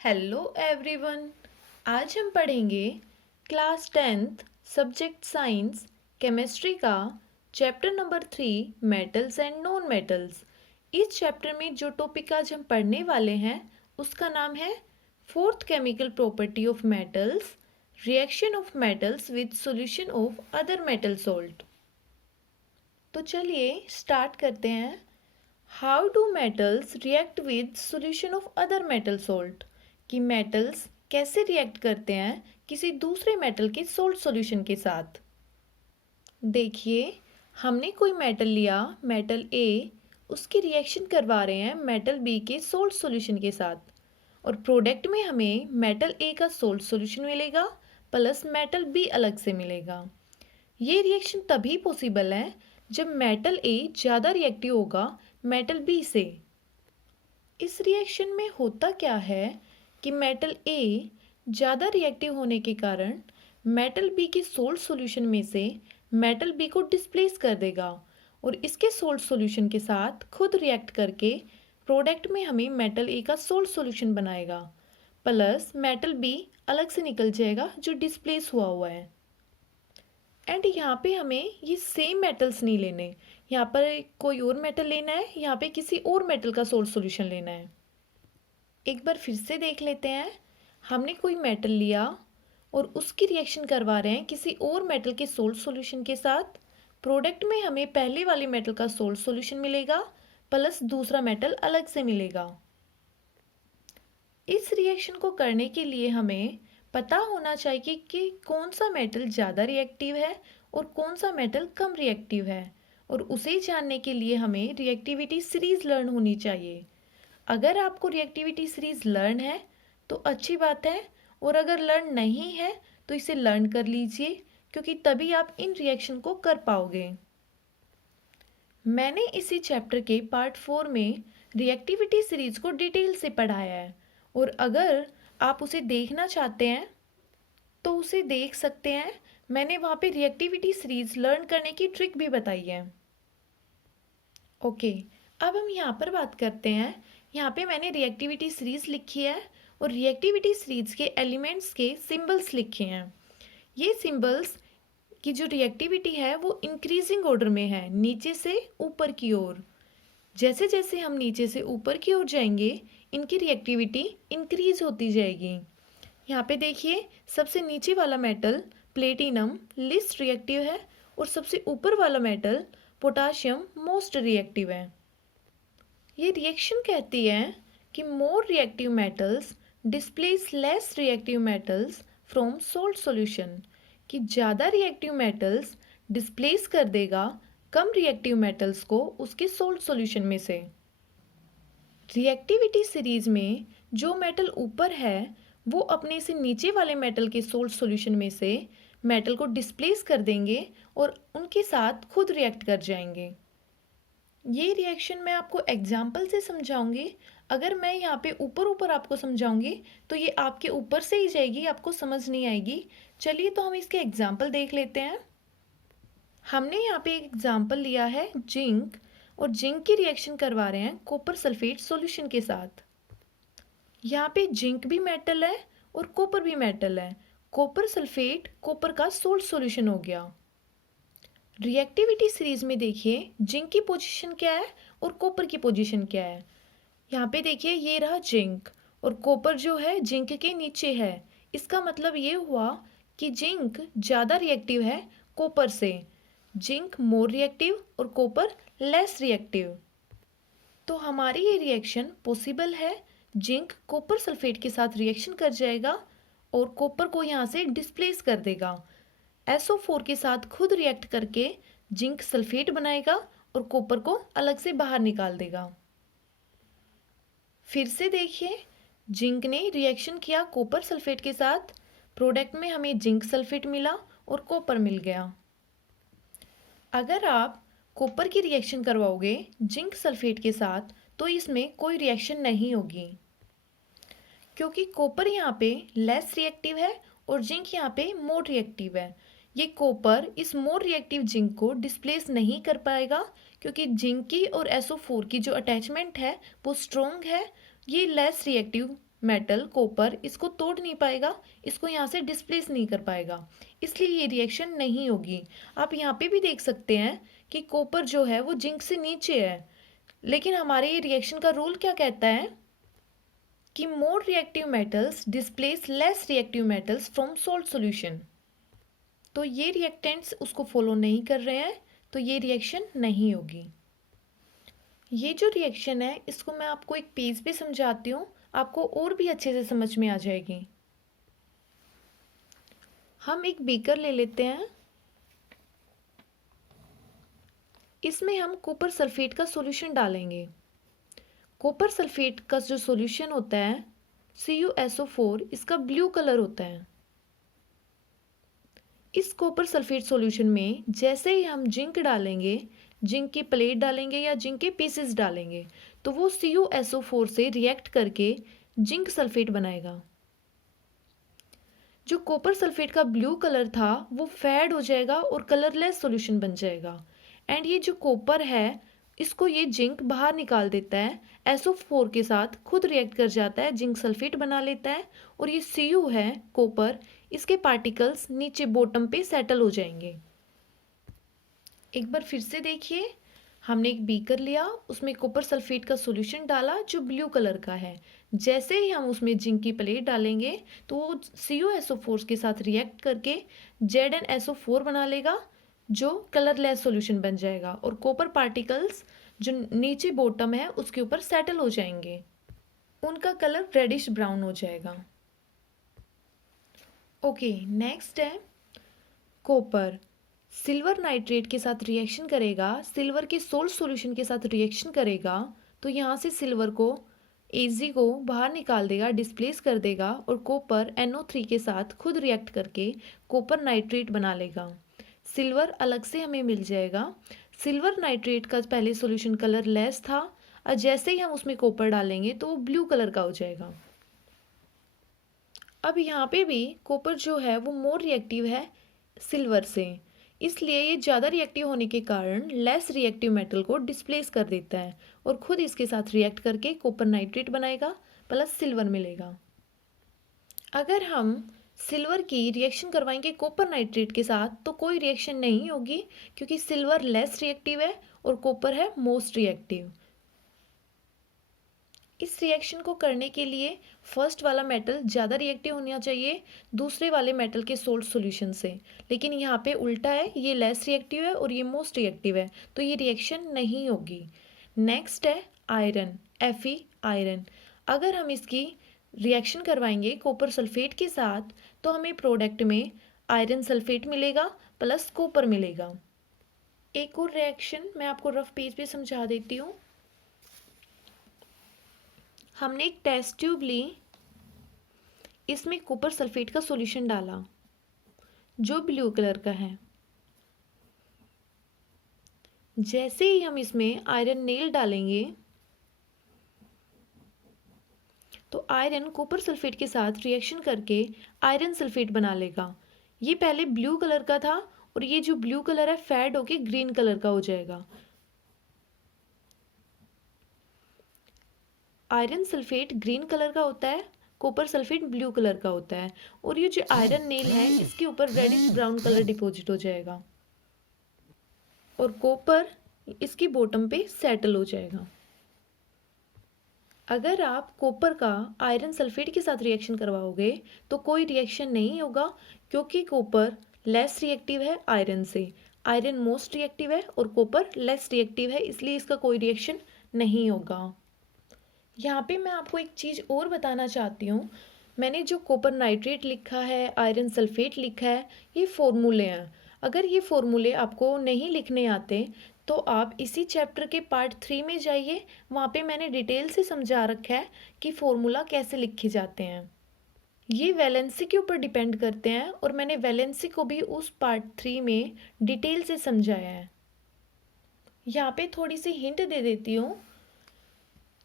Hello everyone. आज हम पढ़ेंगे class 10th subject science chemistry का chapter number 3 metals and non metals. इस चैप्टर में जो टॉपिक आज हम पढ़ने वाले हैं उसका नाम है fourth chemical property of metals, reaction of metals with solution of other metal salt. तो चलिए स्टार्ट करते हैं। How do metals react with solution of other metal salt, कि मेटल्स कैसे रिएक्ट करते हैं किसी दूसरे मेटल के सोल्ट सॉल्यूशन के साथ। देखिए, हमने कोई मेटल लिया, मेटल ए, उसकी रिएक्शन करवा रहे हैं मेटल बी के सोल्ट सॉल्यूशन के साथ, और प्रोडक्ट में हमें मेटल ए का सोल्ट सॉल्यूशन मिलेगा प्लस मेटल बी अलग से मिलेगा। ये रिएक्शन तभी पॉसिबल है जब मेटल ए ज़्यादा रिएक्टिव होगा मेटल बी से। इस रिएक्शन में होता क्या है कि मेटल ए ज़्यादा रिएक्टिव होने के कारण मेटल बी के सोल्ट सॉल्यूशन में से मेटल बी को डिस्प्लेस कर देगा और इसके सोल्ट सॉल्यूशन के साथ खुद रिएक्ट करके प्रोडक्ट में हमें मेटल ए का सोल्ट सॉल्यूशन बनाएगा, प्लस मेटल बी अलग से निकल जाएगा जो डिस्प्लेस हुआ हुआ है। एंड यहाँ पे हमें ये सेम मेटल्स नहीं लेने, यहाँ पर कोई और मेटल लेना है, यहाँ पे किसी और मेटल का सोल्ट सॉल्यूशन लेना है। एक बार फिर से देख लेते हैं। हमने कोई मेटल लिया और उसकी रिएक्शन करवा रहे हैं किसी और मेटल के सोल्ट सॉल्यूशन के साथ। प्रोडक्ट में हमें पहले वाले मेटल का सोल्ट सॉल्यूशन मिलेगा प्लस दूसरा मेटल अलग से मिलेगा। इस रिएक्शन को करने के लिए हमें पता होना चाहिए कि कौन सा मेटल ज़्यादा रिएक्टिव है और कौन सा मेटल कम रिएक्टिव है, और उसे जानने के लिए हमें रिएक्टिविटी सीरीज लर्न होनी चाहिए। अगर आपको रिएक्टिविटी सीरीज लर्न है तो अच्छी बात है, और अगर लर्न नहीं है तो इसे लर्न कर लीजिए, क्योंकि तभी आप इन रिएक्शन को कर पाओगे। मैंने इसी चैप्टर के पार्ट 4 में रिएक्टिविटी सीरीज को डिटेल से पढ़ाया है, और अगर आप उसे देखना चाहते हैं तो उसे देख सकते हैं। मैंने वहाँ पे रिएक्टिविटी सीरीज लर्न करने की ट्रिक भी बताई है। ओके, अब हम यहाँ पर बात करते हैं। यहाँ पे मैंने रिएक्टिविटी सीरीज लिखी है और रिएक्टिविटी सीरीज के एलिमेंट्स के सिंबल्स लिखे हैं। ये सिंबल्स की जो रिएक्टिविटी है वो इंक्रीजिंग ऑर्डर में है, नीचे से ऊपर की ओर। जैसे जैसे हम नीचे से ऊपर की ओर जाएंगे इनकी रिएक्टिविटी इंक्रीज होती जाएगी। यहाँ पे देखिए, सबसे नीचे वाला मेटल प्लेटिनम लिस्ट रिएक्टिव है और सबसे ऊपर वाला मेटल पोटाशियम मोस्ट रिएक्टिव है। ये रिएक्शन कहती है कि more reactive metals displace less reactive metals from salt solution, कि ज़्यादा रिएक्टिव मेटल्स डिस्प्लेस कर देगा कम रिएक्टिव मेटल्स को उसके सोल्ट सॉल्यूशन में से। रिएक्टिविटी सीरीज में जो मेटल ऊपर है वो अपने से नीचे वाले मेटल के सोल्ट सॉल्यूशन में से मेटल को डिस्प्लेस कर देंगे और उनके साथ खुद रिएक्ट कर जाएंगे। ये रिएक्शन मैं आपको एग्जाम्पल से समझाऊंगी। अगर मैं यहाँ पे ऊपर ऊपर आपको समझाऊंगी तो ये आपके ऊपर से ही जाएगी, आपको समझ नहीं आएगी। चलिए तो हम इसके एग्जाम्पल देख लेते हैं। हमने यहाँ पे एक एग्जाम्पल लिया है जिंक, और जिंक की रिएक्शन करवा रहे हैं कॉपर सल्फेट सॉल्यूशन के साथ। यहाँ पे जिंक भी मेटल है और कॉपर भी मेटल है। कॉपर सल्फेट कॉपर का सोल्ट सॉल्यूशन हो गया। रिएक्टिविटी सीरीज में देखिए जिंक की पोजीशन क्या है और कॉपर की पोजीशन क्या है। यहाँ पे देखिए ये रहा जिंक, और कॉपर जो है जिंक के नीचे है। इसका मतलब ये हुआ कि जिंक ज़्यादा रिएक्टिव है कॉपर से। जिंक मोर रिएक्टिव और कॉपर लेस रिएक्टिव। तो हमारी ये रिएक्शन पॉसिबल है। जिंक कॉपर सल्फेट के साथ रिएक्शन कर जाएगा और कॉपर को यहाँ से डिस्प्लेस कर देगा। SO4 के साथ खुद रिएक्ट करके जिंक सल्फेट बनाएगा और कॉपर को अलग से बाहर निकाल देगा। फिर से देखिए, जिंक ने रिएक्शन किया कॉपर सल्फेट के साथ, प्रोडक्ट में हमें जिंक सल्फेट मिला और कॉपर मिल गया। अगर आप कॉपर की रिएक्शन करवाओगे जिंक सल्फेट के साथ तो इसमें कोई रिएक्शन नहीं होगी, क्योंकि कॉपर यहाँ पे लेस रिएक्टिव है और जिंक यहाँ पे मोर रिएक्टिव है। ये कॉपर इस मोर रिएक्टिव जिंक को डिस्प्लेस नहीं कर पाएगा, क्योंकि जिंक की और SO4 की जो अटैचमेंट है वो स्ट्रॉन्ग है। ये लेस रिएक्टिव मेटल कॉपर इसको तोड़ नहीं पाएगा, इसको यहाँ से डिस्प्लेस नहीं कर पाएगा, इसलिए ये रिएक्शन नहीं होगी। आप यहाँ पे भी देख सकते हैं कि कॉपर जो है वो जिंक से नीचे है, लेकिन हमारे ये रिएक्शन का रूल क्या कहता है कि more reactive metals displace less reactive metals from salt solution. तो ये रिएक्टेंट्स उसको फॉलो नहीं कर रहे हैं, तो ये रिएक्शन नहीं होगी। ये जो रिएक्शन है इसको मैं आपको एक पेज पे समझाती हूँ, आपको और भी अच्छे से समझ में आ जाएगी। हम एक बीकर ले लेते हैं, इसमें हम कॉपर सल्फेट का सॉल्यूशन डालेंगे। कॉपर सल्फेट का जो सॉल्यूशन होता है CuSO4, इसका ब्लू कलर होता है। इस कॉपर सल्फेट सॉल्यूशन में जैसे ही हम जिंक डालेंगे, जिंक की प्लेट डालेंगे या जिंक के पीसेस डालेंगे, तो वो CuSO4 से रिएक्ट करके जिंक सल्फेट बनाएगा। जो कॉपर सल्फेट का ब्लू कलर था वो फेड हो जाएगा और कलरलेस सॉल्यूशन बन जाएगा। एंड ये जो कॉपर है इसको ये जिंक बाहर निकाल देता है, SO4 के साथ खुद रिएक्ट कर जाता है, जिंक सल्फेट बना लेता है, और ये Cu है कॉपर, इसके पार्टिकल्स नीचे बॉटम पे सेटल हो जाएंगे। एक बार फिर से देखिए, हमने एक बीकर लिया, उसमें कॉपर सल्फेट का सॉल्यूशन डाला जो ब्लू कलर का है। जैसे ही हम उसमें जिंक की प्लेट डालेंगे तो वो CuSO4 के साथ रिएक्ट करके ZnSO4 बना लेगा, जो कलरलेस सॉल्यूशन बन जाएगा, और कॉपर पार्टिकल्स जो नीचे बॉटम है उसके ऊपर सेटल हो जाएंगे, उनका कलर रेडिश ब्राउन हो जाएगा। ओके, नेक्स्ट है कॉपर सिल्वर नाइट्रेट के साथ रिएक्शन करेगा, सिल्वर के सोल्ट सॉल्यूशन के साथ रिएक्शन करेगा, तो यहाँ से सिल्वर को Ag को बाहर निकाल देगा, डिस्प्लेस कर देगा, और कॉपर NO3 के साथ खुद रिएक्ट करके कॉपर नाइट्रेट बना लेगा। सिल्वर अलग से हमें मिल जाएगा। सिल्वर नाइट्रेट का पहले सॉल्यूशन कलर लेस था, और जैसे ही हम उसमें कॉपर डालेंगे तो वो ब्लू कलर का हो जाएगा। अब यहाँ पे भी कॉपर जो है वो मोर रिएक्टिव है सिल्वर से, इसलिए ये ज़्यादा रिएक्टिव होने के कारण लेस रिएक्टिव मेटल को डिस्प्लेस कर देता है और खुद इसके साथ रिएक्ट करके कॉपर नाइट्रेट बनाएगा, प्लस सिल्वर मिलेगा। अगर हम सिल्वर की रिएक्शन करवाएंगे कॉपर नाइट्रेट के साथ तो कोई रिएक्शन नहीं होगी, क्योंकि सिल्वर लेस रिएक्टिव है और कॉपर है मोस्ट रिएक्टिव। इस रिएक्शन को करने के लिए फर्स्ट वाला मेटल ज़्यादा रिएक्टिव होना चाहिए दूसरे वाले मेटल के सोल्ट सॉल्यूशन से, लेकिन यहाँ पे उल्टा है, ये लेस रिएक्टिव है और ये मोस्ट रिएक्टिव है, तो ये रिएक्शन नहीं होगी। नेक्स्ट है आयरन, Fe आयरन। अगर हम इसकी रिएक्शन करवाएंगे कॉपर सल्फेट के साथ तो हमें प्रोडक्ट में आयरन सल्फेट मिलेगा प्लस कॉपर मिलेगा। एक और रिएक्शन मैं आपको रफ पेज पे समझा देती हूँ। हमने एक टेस्ट ट्यूब ली, इसमें कॉपर सल्फेट का सॉल्यूशन डाला जो ब्लू कलर का है। जैसे ही हम इसमें आयरन नेल डालेंगे तो आयरन कॉपर सल्फेट के साथ रिएक्शन करके आयरन सल्फेट बना लेगा। ये पहले ब्लू कलर का था और ये जो ब्लू कलर है फेड होके ग्रीन कलर का हो जाएगा। आयरन सल्फेट ग्रीन कलर का होता है, कॉपर सल्फेट ब्लू कलर का होता है, और ये जो आयरन नेल है इसके ऊपर रेडिश ब्राउन कलर डिपॉजिट हो जाएगा और कॉपर इसकी बॉटम पे सेटल हो जाएगा। अगर आप कॉपर का आयरन सल्फेट के साथ रिएक्शन करवाओगे तो कोई रिएक्शन नहीं होगा, क्योंकि कॉपर लेस रिएक्टिव है आयरन से, आयरन मोस्ट रिएक्टिव है और कॉपर लेस रिएक्टिव है, इसलिए इसका कोई रिएक्शन नहीं होगा। यहाँ पे मैं आपको एक चीज़ और बताना चाहती हूँ। मैंने जो कॉपर नाइट्रेट लिखा है, आयरन सल्फेट लिखा है, ये फॉर्मूले हैं। अगर ये फॉर्मूले आपको नहीं लिखने आते तो आप इसी चैप्टर के पार्ट 3 में जाइए, वहाँ पे मैंने डिटेल से समझा रखा है कि फॉर्मूला कैसे लिखे जाते हैं। ये वैलेंसी के ऊपर डिपेंड करते हैं और मैंने वैलेंसी को भी उस पार्ट 3 में डिटेल से समझाया है। यहाँ पे थोड़ी सी हिंट दे देती हूँ।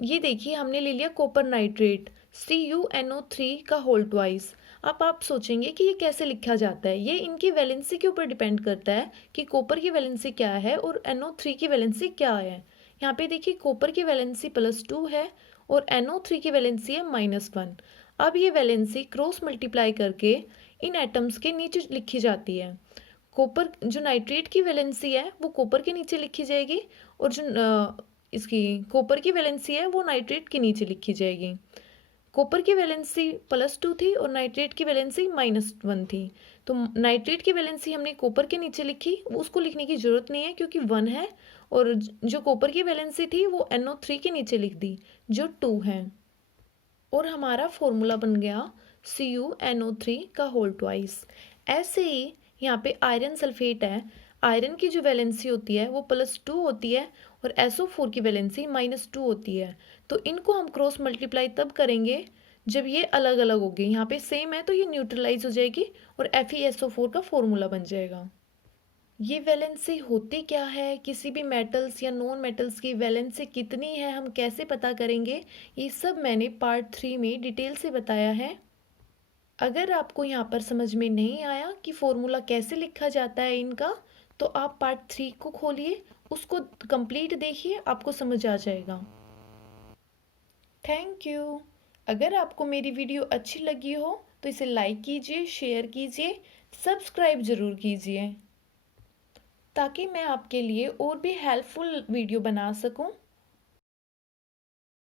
ये देखिए, हमने ले लिया कॉपर नाइट्रेट CuNO3 का होल ट्वाइस। अब आप सोचेंगे कि ये कैसे लिखा जाता है। ये इनकी वैलेंसी के ऊपर डिपेंड करता है कि कॉपर की वैलेंसी क्या है और NO3 की वैलेंसी क्या है। यहाँ पे देखिए कॉपर की वैलेंसी +2 है और NO3 की वैलेंसी है -1। अब ये वैलेंसी क्रॉस मल्टीप्लाई करके इन एटम्स के नीचे लिखी जाती है। कॉपर जो नाइट्रेट की वैलेंसी है वो कॉपर के नीचे लिखी जाएगी, और जो इसकी कॉपर की वैलेंसी है वो नाइट्रेट के नीचे लिखी जाएगी। कॉपर की वैलेंसी +2 थी और नाइट्रेट की वैलेंसी -1 थी। तो नाइट्रेट की वैलेंसी हमने कॉपर के नीचे लिखी, उसको लिखने की ज़रूरत नहीं है क्योंकि 1 है, और जो कॉपर की वैलेंसी थी वो NO3 के नीचे लिख दी जो 2 है। और हमारा फॉर्मूला बन गया CuNO3 का होल ट्वाइस। ऐसे ही यहाँ पे आयरन सल्फेट है, आयरन की जो वैलेंसी होती है वो +2 होती है और SO4 की वैलेंसी -2 होती है। तो इनको हम क्रॉस मल्टीप्लाई तब करेंगे जब ये अलग अलग होगी। यहाँ पे सेम है तो ये न्यूट्रलाइज हो जाएगी और FeSO4 का फॉर्मूला बन जाएगा। ये वैलेंसी होती क्या है, किसी भी मेटल्स या नॉन मेटल्स की वैलेंसी कितनी है, हम कैसे पता करेंगे, ये सब मैंने पार्ट 3 में डिटेल से बताया है। अगर आपको यहाँ पर समझ में नहीं आया कि फॉर्मूला कैसे लिखा जाता है इनका, तो आप पार्ट 3 को खोलिए, उसको कंप्लीट देखिए, आपको समझ आ जाएगा। Thank you. अगर आपको मेरी वीडियो अच्छी लगी हो तो इसे लाइक कीजिए, शेयर कीजिए, सब्सक्राइब ज़रूर कीजिए ताकि मैं आपके लिए और भी हेल्पफुल वीडियो बना सकूं।